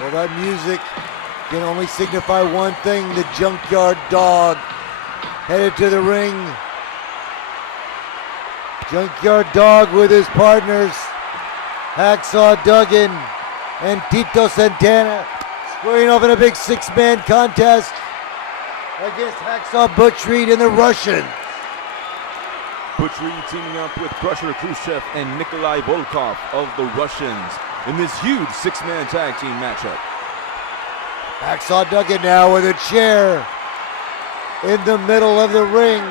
Well, that music can only signify one thing. The Junkyard Dog headed to the ring. Junkyard Dog with his partners, Hacksaw Duggan and Tito Santana, squaring off in a big six-man contest against Hacksaw Butch Reed and the Russians. Butch Reed teaming up with Crusher Khrushchev and Nikolai Volkoff of the Russians in this huge six-man tag team matchup. Hacksaw Duggan now with a chair in the middle of the ring.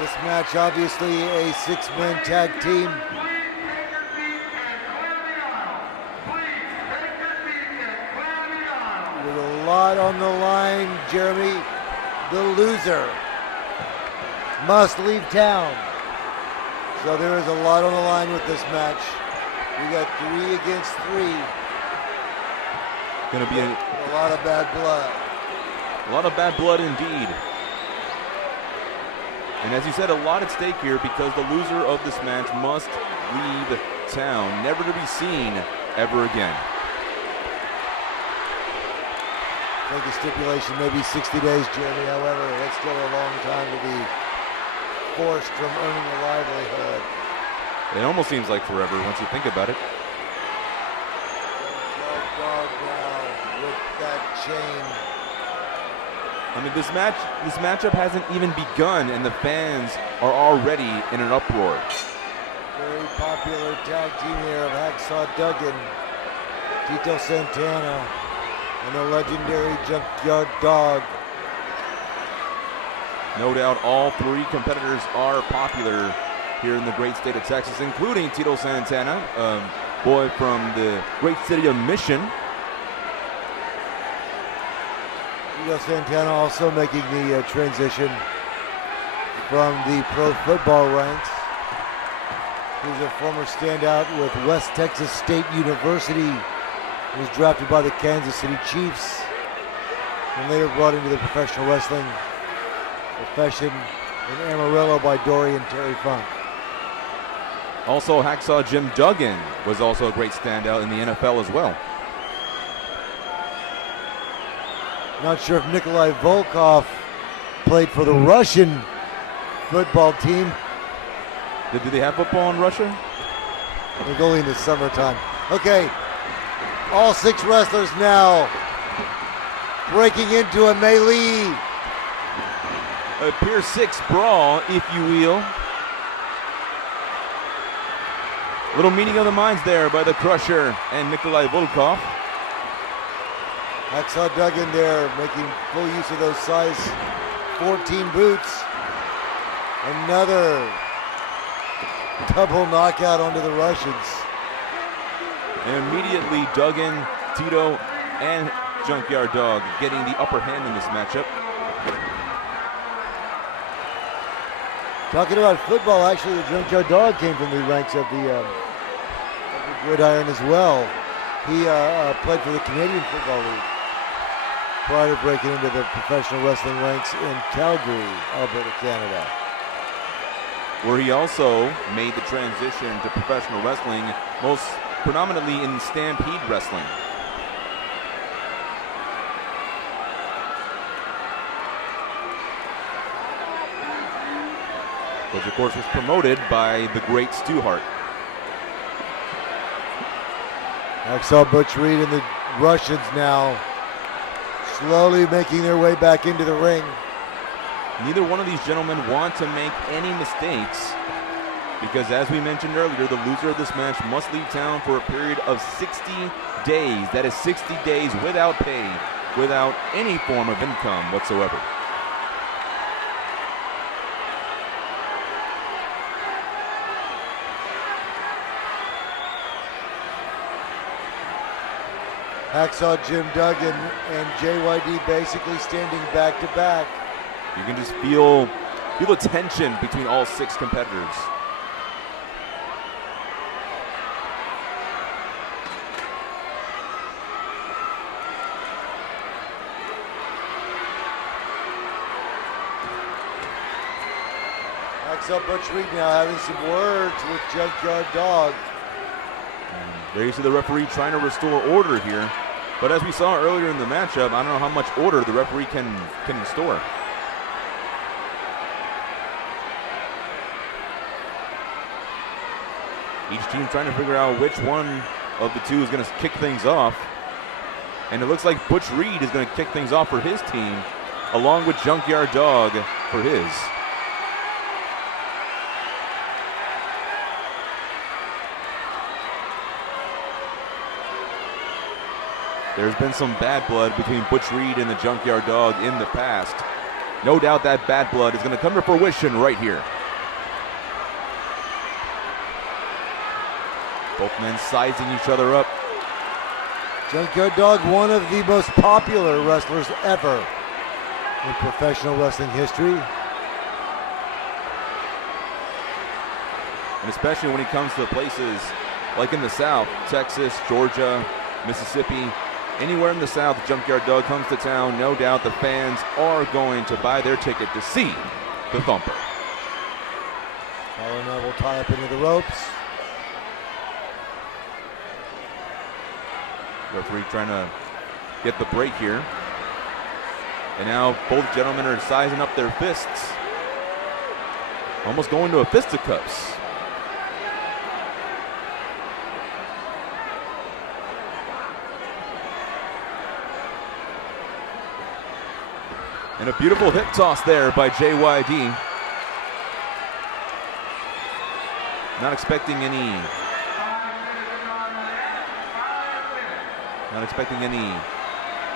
This match, obviously a six-man tag team. With a lot on the line, Jeremy. The loser must leave town. So there is a lot on the line with this match. We got 3 against 3. Gonna be a lot of bad blood. A lot of bad blood indeed. And as you said, a lot at stake here because the loser of this match must leave town, never to be seen ever again. I think the stipulation may be 60 days, Jeremy. However, that's still a long time to be forced from earning a livelihood. It almost seems like forever once you think about it. Dog now with that chain. I mean, this matchup hasn't even begun, and the fans are already in an uproar. Very popular tag team here of Hacksaw Duggan, Tito Santana, and the legendary Junkyard Dog. No doubt all 3 competitors are popular here in the great state of Texas, including Tito Santana, a boy from the great city of Mission. Tito Santana also making the transition from the pro football ranks. He's a former standout with West Texas State University. He was drafted by the Kansas City Chiefs and later brought into the professional wrestling profession in Amarillo by Dory and Terry Funk. Also, Hacksaw Jim Duggan was also a great standout in the NFL as well. Not sure if Nikolai Volkoff played for the Russian football team. Do they have football in Russia? They're only in the summertime. Okay, all 6 wrestlers now breaking into a melee. A Pier 6 brawl, if you will. Little meeting of the minds there by the Crusher and Nikolai Volkoff. Hacksaw Duggan there making full use of those size 14 boots. Another double knockout onto the Russians. And immediately Duggan, Tito, and Junkyard Dog getting the upper hand in this matchup. Talking about football, actually the Junkyard Dog came from the ranks of the Gridiron as well. He played for the Canadian Football League prior to breaking into the professional wrestling ranks in Calgary, Alberta, Canada, where he also made the transition to professional wrestling most predominantly in Stampede Wrestling. Which, of course, was promoted by the great Stu Hart. Hacksaw Butch Reed and the Russians now slowly making their way back into the ring. Neither one of these gentlemen want to make any mistakes because, as we mentioned earlier, the loser of this match must leave town for a period of 60 days. That is 60 days without pay, without any form of income whatsoever. Hacksaw Jim Duggan and JYD basically standing back to back. You can just feel the tension between all 6 competitors. Hacksaw Butch Reed now having some words with Junkyard Dog. There you see the referee trying to restore order here. But as we saw earlier in the matchup, I don't know how much order the referee can restore. Each team trying to figure out which one of the two is going to kick things off. And it looks like Butch Reed is going to kick things off for his team, along with Junkyard Dog for his. There's been some bad blood between Butch Reed and the Junkyard Dog in the past. No doubt that bad blood is going to come to fruition right here. Both men sizing each other up. Junkyard Dog, one of the most popular wrestlers ever in professional wrestling history. And especially when he comes to places like in the South, Texas, Georgia, Mississippi, anywhere in the South, Junkyard Dog comes to town, no doubt the fans are going to buy their ticket to see the Thumper. Collar Neville tie up into the ropes. Referee trying to get the break here. And now both gentlemen are sizing up their fists. Almost going to a fisticuffs. And a beautiful hip toss there by JYD. Not expecting any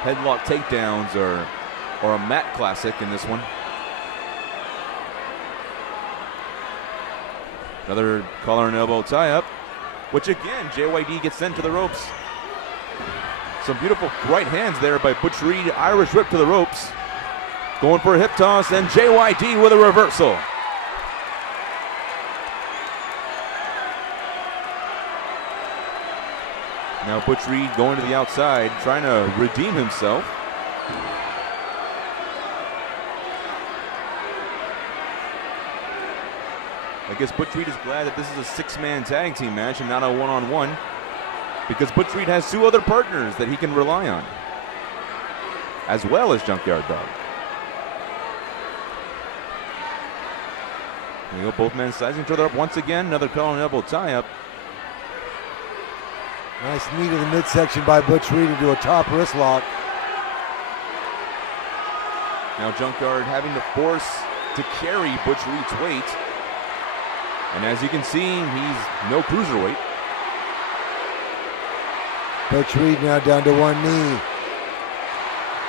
headlock takedowns or a mat classic in this one. Another collar and elbow tie up, which again, JYD gets sent to the ropes. Some beautiful right hands there by Butch Reed. Irish whip to the ropes. Going for a hip toss, and JYD with a reversal. Now Butch Reed going to the outside, trying to redeem himself. I guess Butch Reed is glad that this is a 6-man tag team match and not a one-on-one, because Butch Reed has 2 other partners that he can rely on, as well as Junkyard Dog. There you go, both men sizing each other up once again. Another collar and elbow tie-up. Nice knee to the midsection by Butch Reed into a top wrist lock. Now Junkyard having to force to carry Butch Reed's weight. And as you can see, he's no cruiserweight. Butch Reed now down to one knee.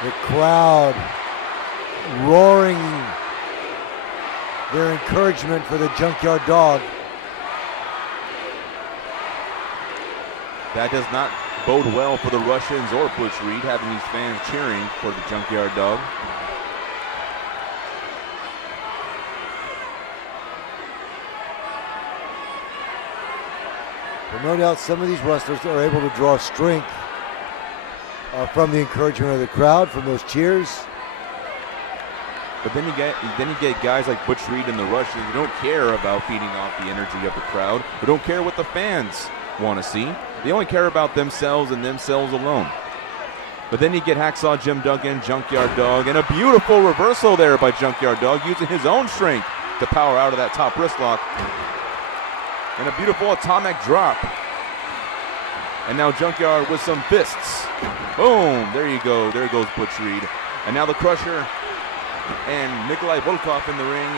The crowd roaring their encouragement for the Junkyard Dog. That does not bode well for the Russians or Butch Reed, having these fans cheering for the Junkyard Dog. But no doubt some of these wrestlers are able to draw strength from the encouragement of the crowd, from those cheers. But then you get guys like Butch Reed and the Russians who don't care about feeding off the energy of the crowd, who don't care what the fans want to see. They only care about themselves and themselves alone. But then you get Hacksaw Jim Duggan, Junkyard Dog, and a beautiful reversal there by Junkyard Dog, using his own strength to power out of that top wrist lock. And a beautiful atomic drop. And now Junkyard with some fists. Boom, there you go. There goes Butch Reed. And now the Crusher and Nikolai Volkoff in the ring.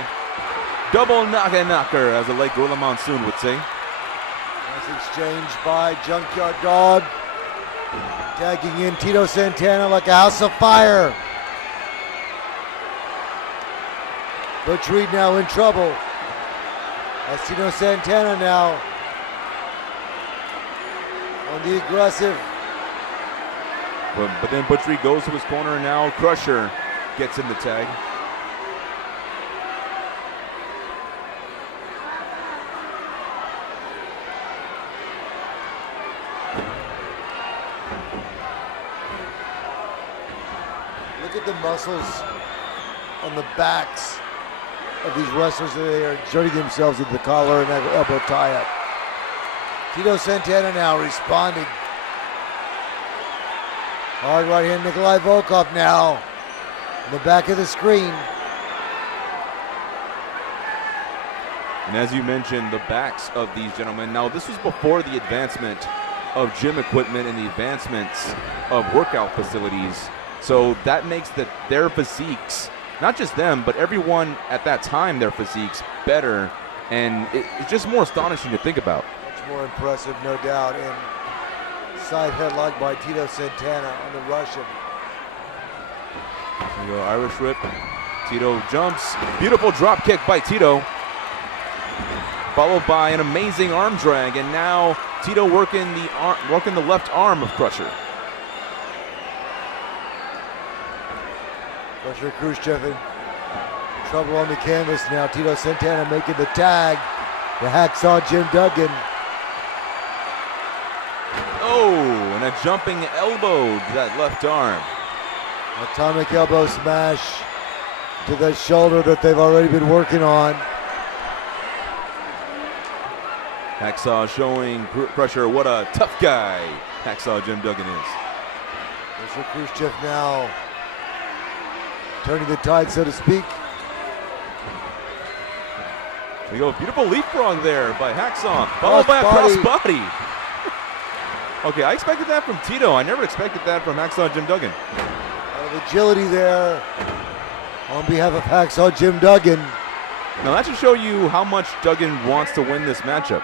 Double knocker, as the late Gorilla Monsoon would say. Nice exchange by Junkyard Dog. Tagging in Tito Santana like a house of fire. Butch Reed now in trouble. As Tito Santana now on the aggressive. But then Butch Reed goes to his corner, and now Crusher gets in the tag. Look at the muscles on the backs of these wrestlers. They are exerting themselves with the collar and that elbow tie-up. Tito Santana now responding. Hard right hand Nikolai Volkoff now in the back of the screen. And as you mentioned, the backs of these gentlemen. Now, this was before the advancement of gym equipment and the advancements of workout facilities. So that makes their physiques, not just them, but everyone at that time, their physiques better. And it's just more astonishing to think about. Much more impressive, no doubt. And side headlock by Tito Santana on the Russian. There you go, Irish whip. Tito jumps. Beautiful drop kick by Tito. Followed by an amazing arm drag. And now Tito working the left arm of Crusher. Crusher Khrushchev in trouble on the canvas now. Tito Santana making the tag. The Hacksaw Jim Duggan. Oh, and a jumping elbow to that left arm. Atomic elbow smash to the shoulder that they've already been working on. Hacksaw showing Crusher what a tough guy Hacksaw Jim Duggan is. Crusher Khrushchev now turning the tide, so to speak. There you go, beautiful leapfrog there by Hacksaw, followed by a crossbody. Okay, I expected that from Tito. I never expected that from Hacksaw Jim Duggan. Agility there on behalf of Hacksaw Jim Duggan. Now that should show you how much Duggan wants to win this matchup.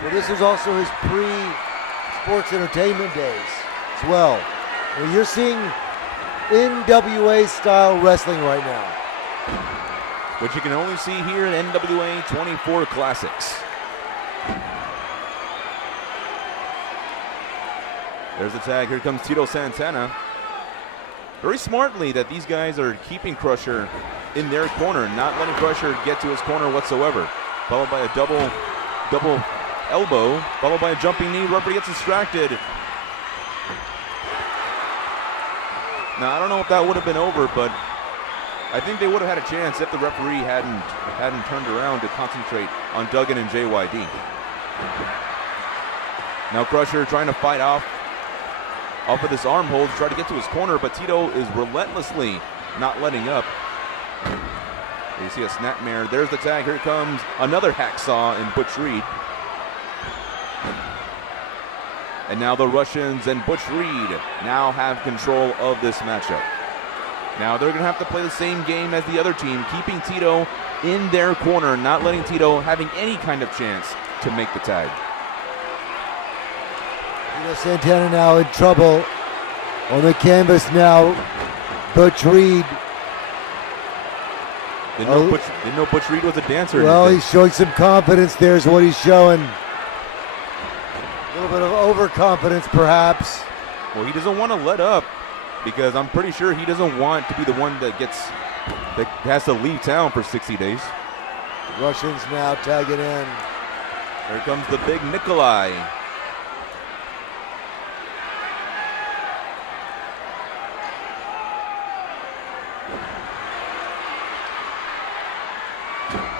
Well, this was also his pre-sports entertainment days as well. Well, you're seeing NWA style wrestling right now, which you can only see here at NWA 24 Classics. There's the tag. Here comes Tito Santana. Very smartly that these guys are keeping Crusher in their corner, not letting Crusher get to his corner whatsoever. Followed by a double elbow, followed by a jumping knee. Referee gets distracted. Now, I don't know if that would have been over, but I think they would have had a chance if the referee hadn't turned around to concentrate on Duggan and JYD. Now Crusher trying to fight off of this arm hold to try to get to his corner, but Tito is relentlessly not letting up. You see a snapmare. There's the tag. Here comes another Hacksaw in Butch Reed. And now the Russians and Butch Reed now have control of this matchup. Now they're going to have to play the same game as the other team, keeping Tito in their corner, not letting Tito having any kind of chance to make the tag. Tito Santana now in trouble on the canvas now. Butch Reed. Didn't know Butch Reed was a dancer. Well, he's showing some confidence. There's what he's showing. A little bit of overconfidence, perhaps. Well, he doesn't want to let up because I'm pretty sure he doesn't want to be the one that has to leave town for 60 days. Russians now tagging in. Here comes the big Nikolai.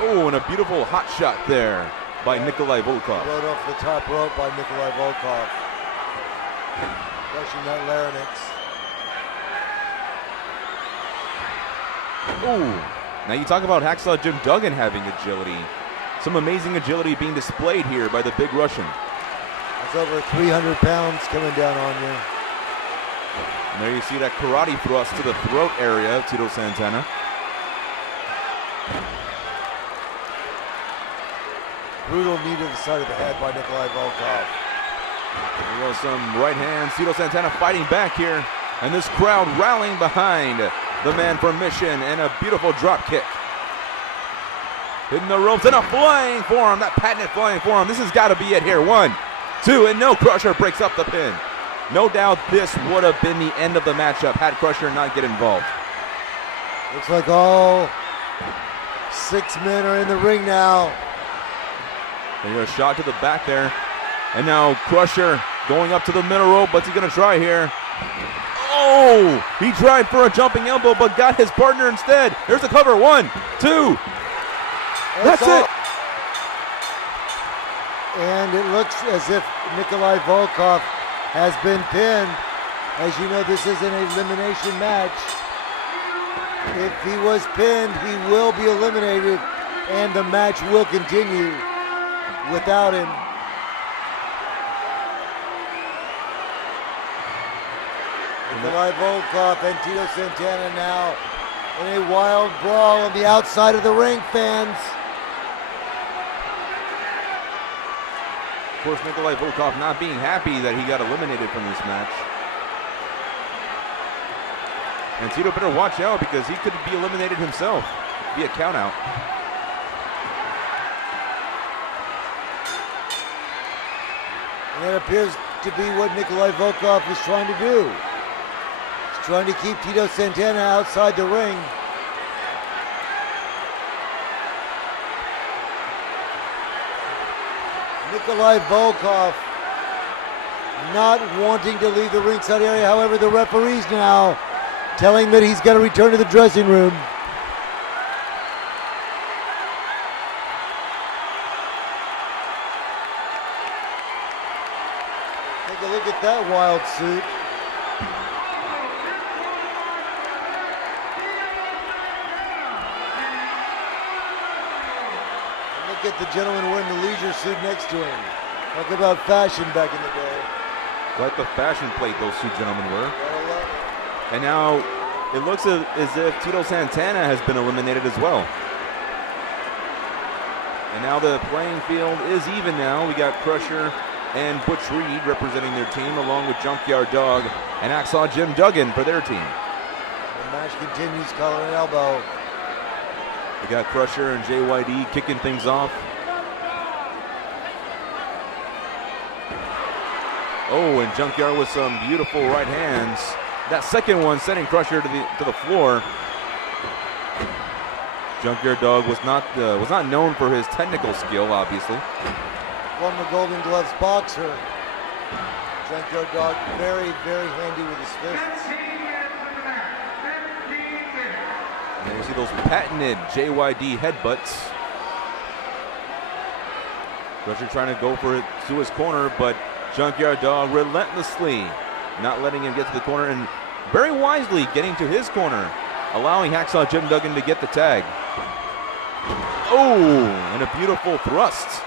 Oh, and a beautiful hot shot there by Nikolai Volkoff. Rode off the top rope by Nikolai Volkoff. Crushing that larynx. Ooh. Now you talk about Hacksaw Jim Duggan having agility. Some amazing agility being displayed here by the big Russian. That's over 300 pounds coming down on you. And there you see that karate thrust to the throat area of Tito Santana. Brutal knee to the side of the head by Nikolai Volkoff. There goes some right hands. Tito Santana fighting back here. And this crowd rallying behind the man from Mission, and a beautiful drop kick. Hitting the ropes and a flying forearm, that patented flying forearm. This has got to be it here. 1, 2, and no, Crusher breaks up the pin. No doubt this would have been the end of the matchup had Crusher not get involved. Looks like all 6 men are in the ring now. There's a shot to the back there. And now Crusher going up to the middle rope. What's he going to try here? Oh, he tried for a jumping elbow, but got his partner instead. There's the cover. 1, 2. That's it. And it looks as if Nikolai Volkoff has been pinned. As you know, this is an elimination match. If he was pinned, he will be eliminated, and the match will continue without him. Nikolai Volkoff and Tito Santana now in a wild brawl on the outside of the ring, fans. Of course, Nikolai Volkoff not being happy that he got eliminated from this match. And Tito better watch out because he could be eliminated himself via countout. And that appears to be what Nikolai Volkoff is trying to do. He's trying to keep Tito Santana outside the ring. Nikolai Volkoff not wanting to leave the ringside area. However, the referee's now telling him that he's got to return to the dressing room. Take a look at that wild suit. Look at the gentleman wearing the leisure suit next to him. Talk about fashion back in the day. Quite the fashion plate those two gentlemen were. And now it looks as if Tito Santana has been eliminated as well. And now the playing field is even now. We got Crusher and Butch Reed representing their team, along with Junkyard Dog and Hacksaw Jim Duggan for their team. The match continues, collar and elbow. We got Crusher and JYD kicking things off. Oh, and Junkyard with some beautiful right hands. That second one sending Crusher to the floor. Junkyard Dog was not known for his technical skill, obviously. Former Golden Gloves boxer. Junkyard Dog very, very handy with his fists. And you see those patented JYD headbutts. Crusher trying to go for it to his corner, but Junkyard Dog relentlessly not letting him get to the corner, and very wisely getting to his corner, allowing Hacksaw Jim Duggan to get the tag. Oh, and a beautiful thrust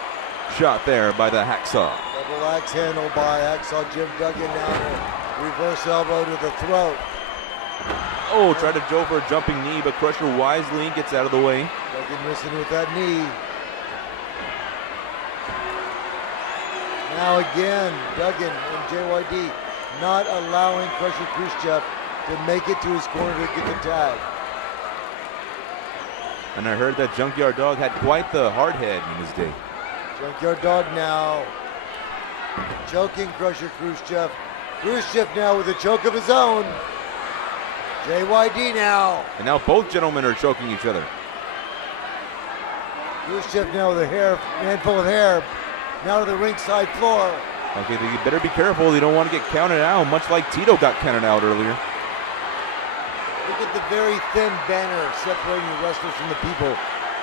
shot there by the Hacksaw. Double axe handle by Hacksaw Jim Duggan, now reverse elbow to the throat. Oh, tried to go for a jumping knee, but Crusher wisely gets out of the way. Duggan missing with that knee. Now again, Duggan and JYD not allowing Crusher Khrushchev to make it to his corner to get the tag. And I heard that Junkyard Dog had quite the hard head in his day. Junkyard Dog now choking Crusher Khrushchev. Khrushchev now with a choke of his own. JYD now. And now both gentlemen are choking each other. Khrushchev now with a handful of hair. Now to the ringside floor. Okay, you better be careful. You don't want to get counted out, much like Tito got counted out earlier. Look at the very thin banner separating the wrestlers from the people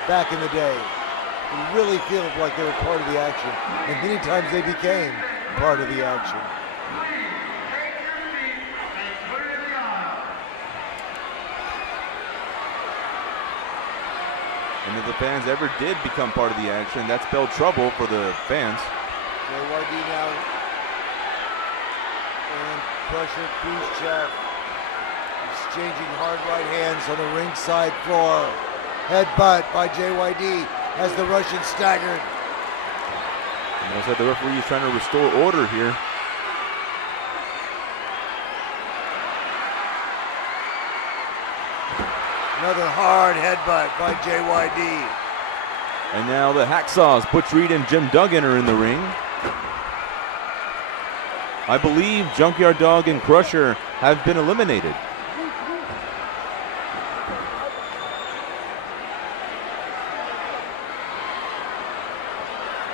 back in the day. You really feel like they were part of the action, and many times they became part of the action. And if the fans ever did become part of the action, that spelled trouble for the fans. JYD now. And pressure Khrushchev. Exchanging hard right hands on the ringside floor. Headbutt by JYD as the Russian staggered. And looks like the referee is trying to restore order here. Another hard headbutt by JYD. And now the Hacksaws, Butch Reed and Jim Duggan, are in the ring. I believe Junkyard Dog and Crusher have been eliminated.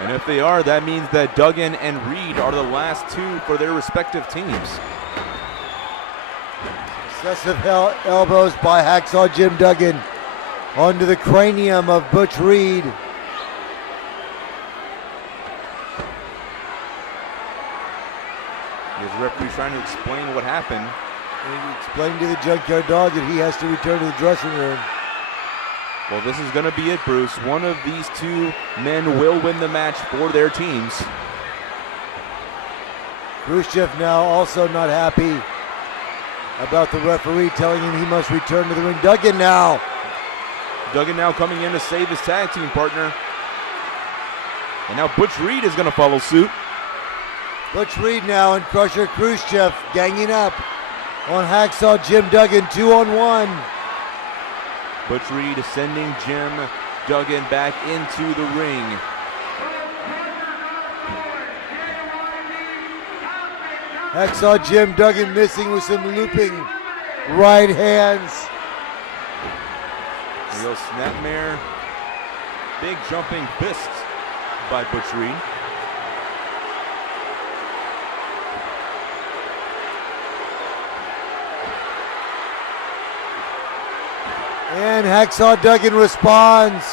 And if they are, that means that Duggan and Reed are the last two for their respective teams. Successive elbows by Hacksaw Jim Duggan onto the cranium of Butch Reed. The referee trying to explain what happened. And explaining to the Junkyard Dog that he has to return to the dressing room. Well, this is going to be it, Bruce. One of these two men will win the match for their teams. Khrushchev now also not happy about the referee telling him he must return to the ring. Duggan now coming in to save his tag team partner. And now Butch Reed is going to follow suit. Butch Reed now and Crusher Khrushchev ganging up on Hacksaw Jim Duggan 2-on-1. Butch Reed sending Jim Duggan back into the ring. Hacksaw Jim Duggan missing with some looping right hands. There goes Snapmare. Big jumping fist by Butch Reed. And Hacksaw Duggan responds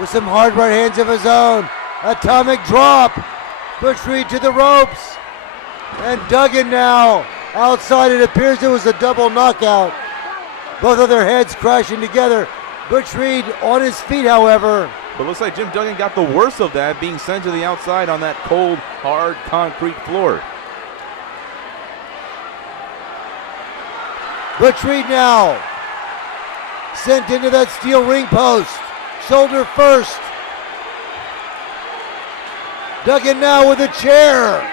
with some hard right hands of his own. Atomic drop. Butch Reed to the ropes. And Duggan now outside. It appears it was a double knockout. Both of their heads crashing together. Butch Reed on his feet, however. But looks like Jim Duggan got the worst of that, being sent to the outside on that cold, hard concrete floor. Butch Reed now sent into that steel ring post. Shoulder first. Duggan now with a chair.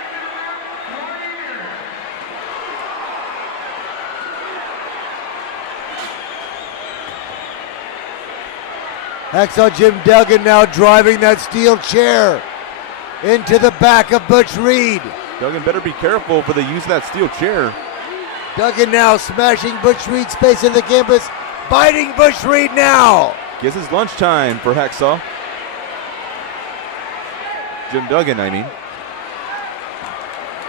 Hacksaw Jim Duggan now driving that steel chair into the back of Butch Reed. Duggan better be careful for the use of that steel chair. Duggan now smashing Butch Reed's face in the canvas, biting Butch Reed now. Guess it's lunchtime for Hacksaw. Jim Duggan, I mean.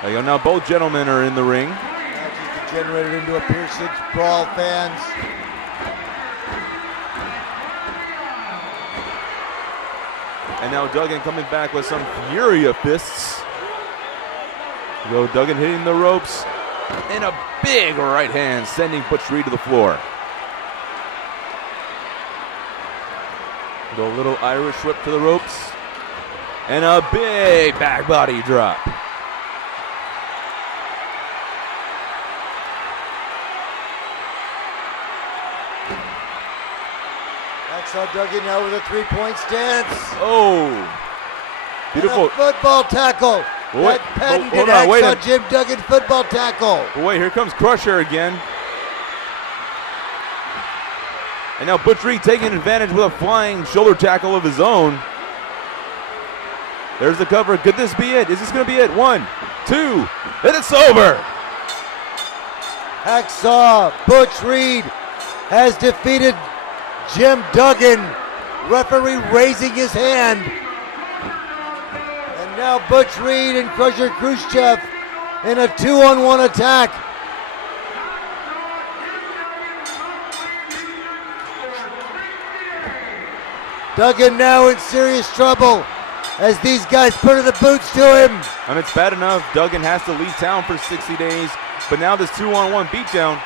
There you go. Now both gentlemen are in the ring. Match is degenerated into a Pearson's Brawl, fans. And now Duggan coming back with some fury of fists. Go Duggan hitting the ropes. And a big right hand sending Butch Reed to the floor. Go little Irish whip to the ropes. And a big back body drop. Hacksaw Duggan now with a three-point stance. Oh, beautiful. And a football tackle. Wait, that patented hold on, wait Hacksaw Jim Duggan football tackle. But wait, here comes Crusher again. And now Butch Reed taking advantage with a flying shoulder tackle of his own. There's the cover. Could this be it? Is this going to be it? 1, 2, and it's over. Hacksaw Butch Reed has defeated Jim Duggan. Referee raising his hand. And now Butch Reed and Crusher Khrushchev in a 2-on-1 attack. Duggan now in serious trouble as these guys put in the boots to him. And it's bad enough Duggan has to leave town for 60 days, but now this 2-on-1 beatdown.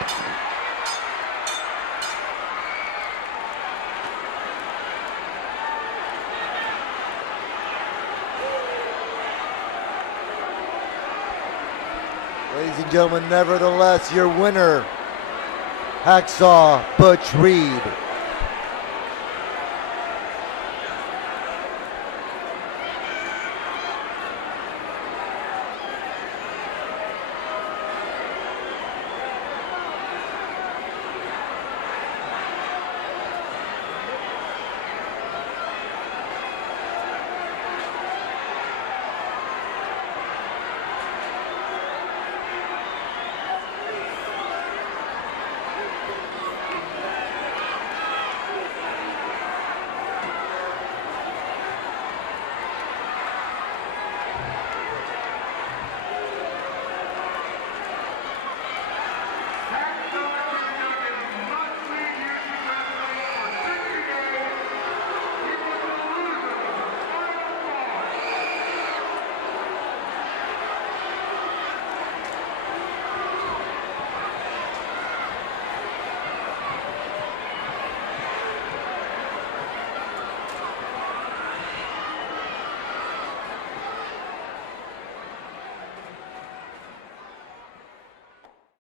Ladies and gentlemen, nevertheless, your winner, Hacksaw Butch Reed.